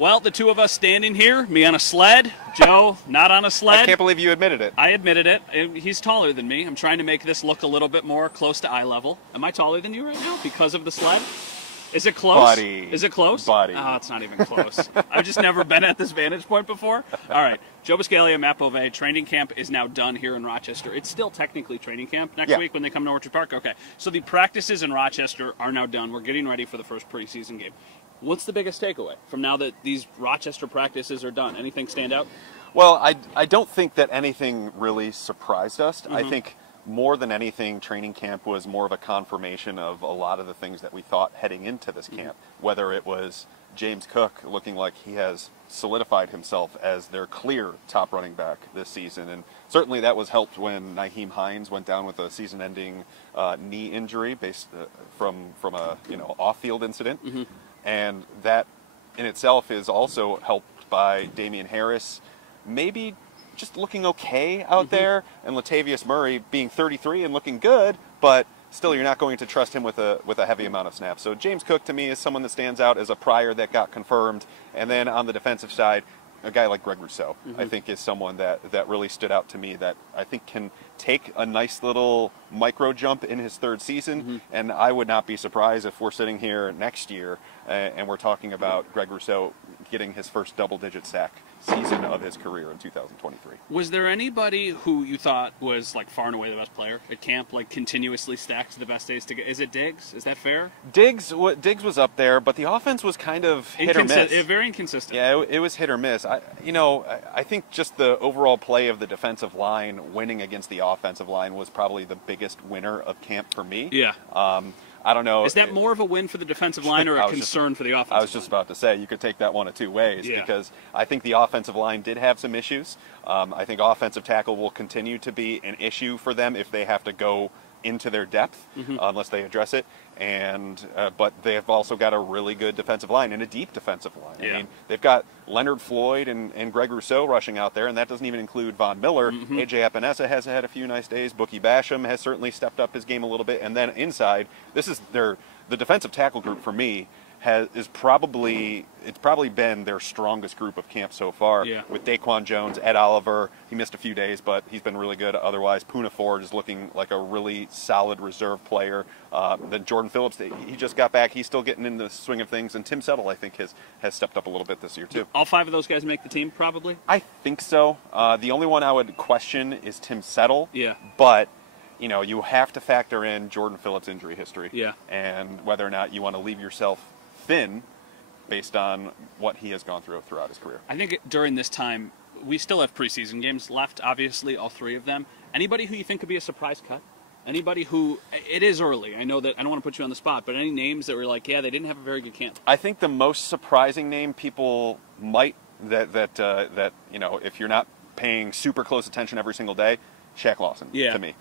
Well, the two of us standing here, me on a sled, Joe not on a sled. I can't believe you admitted it. I admitted it. He's taller than me. I'm trying to make this look a little bit more close to eye level. Am I taller than you right now because of the sled? Is it close? Buddy. Is it close? Buddy. Oh, it's not even close. I've just never been at this vantage point before. All right. Joe Buscaglia, Matt Bové, training camp is now done here in Rochester. It's still technically training camp next week when they come to Orchard Park? Okay. So the practices in Rochester are now done. We're getting ready for the first preseason game. What's the biggest takeaway from now that these Rochester practices are done? Anything stand out? Well, I don't think that anything really surprised us. I think more than anything, training camp was more of a confirmation of a lot of the things that we thought heading into this camp, whether it was James Cook looking like he has solidified himself as their clear top running back this season. And certainly that was helped when Nyheim Hines went down with a season-ending knee injury based from a off-field incident. And that in itself is also helped by Damian Harris maybe just looking okay out there, and Latavius Murray being 33 and looking good, but still you're not going to trust him with a heavy amount of snaps. So James Cook to me is someone that stands out as a prior that got confirmed. And then on the defensive side, a guy like Greg Rousseau, I think is someone that really stood out to me that I think can take a nice little micro jump in his third season. And I would not be surprised if we're sitting here next year and we're talking about Greg Rousseau getting his first double-digit sack season of his career in 2023. Was there anybody who you thought was like far and away the best player at camp, like continuously stacked the best days to get? Is it Diggs? Is that fair? Diggs was up there, but the offense was kind of hit or miss. Very inconsistent. Yeah, it was hit or miss. I think just the overall play of the defensive line winning against the offensive line was probably the biggest winner of camp for me. Yeah. I don't know. Is that more of a win for the defensive line or a concern for the offensive line? I was just about to say, you could take that one of two ways, because I think the offensive line did have some issues. I think offensive tackle will continue to be an issue for them if they have to go into their depth, unless they address it. And but they've also got a really good defensive line and a deep defensive line. I mean, they've got Leonard Floyd and Greg Rousseau rushing out there, and that doesn't even include Von Miller. A.J. Epinesa has had a few nice days. Bookie Basham has certainly stepped up his game a little bit. And then inside, this is the defensive tackle group for me it's probably been their strongest group of camp so far. With Daquan Jones, Ed Oliver, he missed a few days, but he's been really good. Otherwise, Poona Ford is looking like a really solid reserve player. Then Jordan Phillips, he just got back. He's still getting in the swing of things. And Tim Settle, I think, has stepped up a little bit this year, too. All five of those guys make the team, probably? I think so. The only one I would question is Tim Settle. Yeah. But you have to factor in Jordan Phillips' injury history. Yeah. And whether or not you want to leave yourself thin based on what he has gone throughout his career. I think during this time, we still have preseason games left, obviously, all three of them. Anybody who you think could be a surprise cut? Anybody who, it is early, I know that, I don't want to put you on the spot, but any names that were like, yeah, they didn't have a very good camp? I think the most surprising name people might, that if you're not paying super close attention every single day, Shaq Lawson, to me.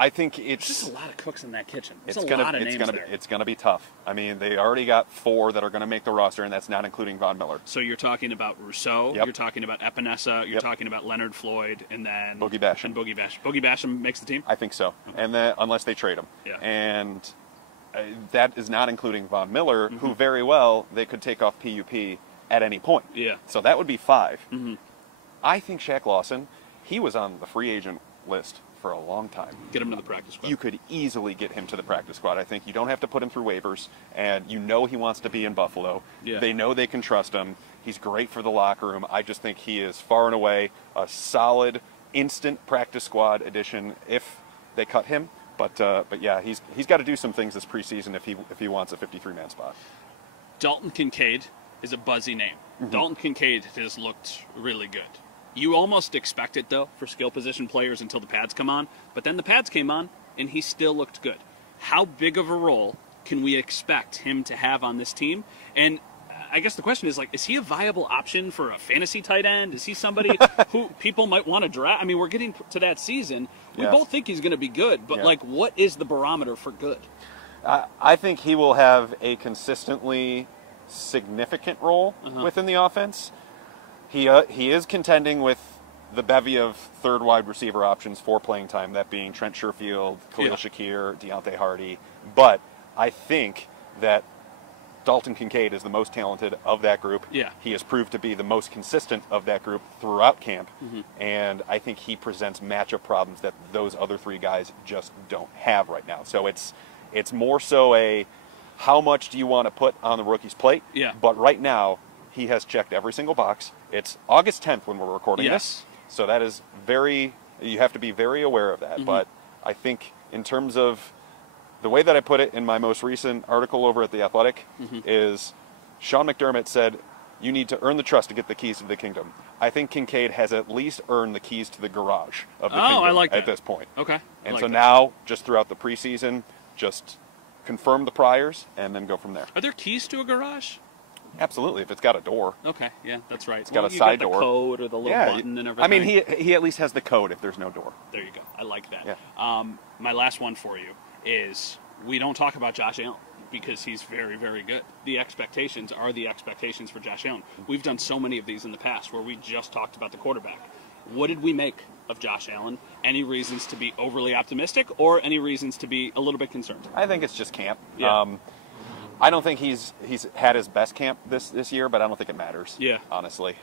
I think it's just a lot of cooks in that kitchen. It's gonna be tough. I mean, they already got 4 that are going to make the roster, and that's not including Von Miller. So you're talking about Rousseau, you're talking about Epinesa, you're talking about Leonard Floyd, and then Boogie Basham. And Boogie Basham. Boogie Basham makes the team? I think so, and then unless they trade him. And that is not including Von Miller, who very well they could take off PUP at any point. So that would be 5. I think Shaq Lawson, he was on the free agent list for a long time. Get him to the practice squad. You could easily get him to the practice squad. I think you don't have to put him through waivers, and he wants to be in Buffalo. They know they can trust him. He's great for the locker room. I just think he is far and away a solid, instant practice squad addition if they cut him. But yeah, he's got to do some things this preseason if he wants a 53-man spot. Dalton Kincaid is a buzzy name. Dalton Kincaid has looked really good. You almost expect it, though, for skill position players until the pads come on. But then the pads came on, and he still looked good. How big of a role can we expect him to have on this team? And I guess the question is, is he a viable option for a fantasy tight end? Is he somebody who people might want to draft? I mean, we're getting to that season. We both think he's going to be good, but, what is the barometer for good? I think he will have a consistently significant role within the offense. He is contending with the bevy of third wide receiver options for playing time, that being Trent Sherfield, Khalil Shakir, Deontay Hardy. But I think that Dalton Kincaid is the most talented of that group. Yeah. He has proved to be the most consistent of that group throughout camp. And I think he presents matchup problems that those other three guys just don't have right now. So it's more so a how much do you want to put on the rookie's plate? Yeah. But right now, he has checked every single box. It's August 10th when we're recording this. So that is you have to be very aware of that. But I think in terms of the way that I put it in my most recent article over at The Athletic is Sean McDermott said, you need to earn the trust to get the keys to the kingdom. I think Kincaid has at least earned the keys to the garage of the kingdom I like that. at this point. Okay. And like so that. now, just throughout the preseason, just confirm the priors and then go from there. Are there keys to a garage? Absolutely, if it's got a door. Okay, yeah, that's right. It's got a side door. The code or the little button and everything. I mean, he at least has the code if there's no door. There you go. I like that. Yeah. My last one for you is we don't talk about Josh Allen because he's very, very good. The expectations are the expectations for Josh Allen. We've done so many of these in the past where we just talked about the quarterback. What did we make of Josh Allen? Any reasons to be overly optimistic or any reasons to be a little bit concerned? I think it's just camp. Yeah. I don't think he's had his best camp this year, but I don't think it matters. Yeah. Honestly,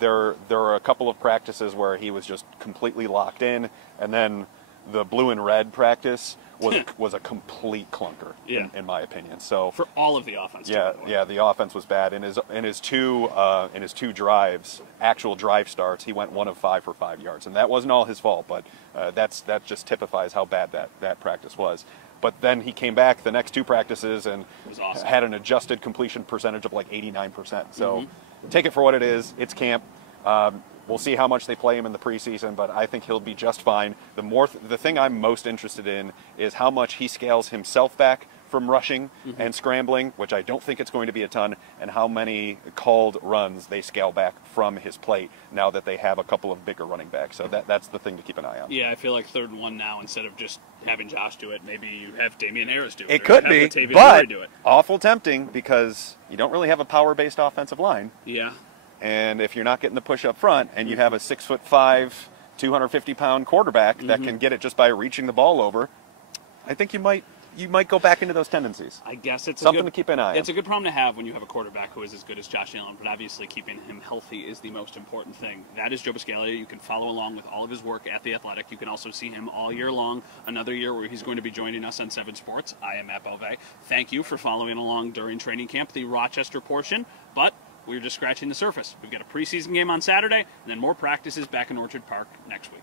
there are a couple of practices where he was just completely locked in, and then the blue and red practice was a complete clunker, in my opinion. So for all of the offense. The offense was bad in his two drives, actual drive starts. He went 1 of 5 for 5 yards, and that wasn't all his fault, but that just typifies how bad that practice was. But then he came back the next 2 practices and awesome. had an adjusted completion percentage of like 89%. So take it for what it is. It's camp. We'll see how much they play him in the preseason, but I think he'll be just fine. The thing I'm most interested in is how much he scales himself back from rushing and scrambling, which I don't think it's going to be a ton, and how many called runs they scale back from his plate now that they have a couple of bigger running backs. So that's the thing to keep an eye on. Yeah, I feel like 3rd and 1 now, instead of just having Josh do it, maybe you have Damian Harris do it. It could be, but awful tempting because you don't really have a power-based offensive line. Yeah. And if you're not getting the push up front and you have a 6'5", 250-pound quarterback that can get it just by reaching the ball over, I think you might go back into those tendencies. I guess it's something to keep an eye on. It's a good problem to have when you have a quarterback who is as good as Josh Allen, but obviously keeping him healthy is the most important thing. That is Joe Buscaglia. You can follow along with all of his work at The Athletic. You can also see him all year long, another year where he's going to be joining us on 7 Sports. I am at Bové. Thank you for following along during training camp, the Rochester portion, but we're just scratching the surface. We've got a preseason game on Saturday, and then more practices back in Orchard Park next week.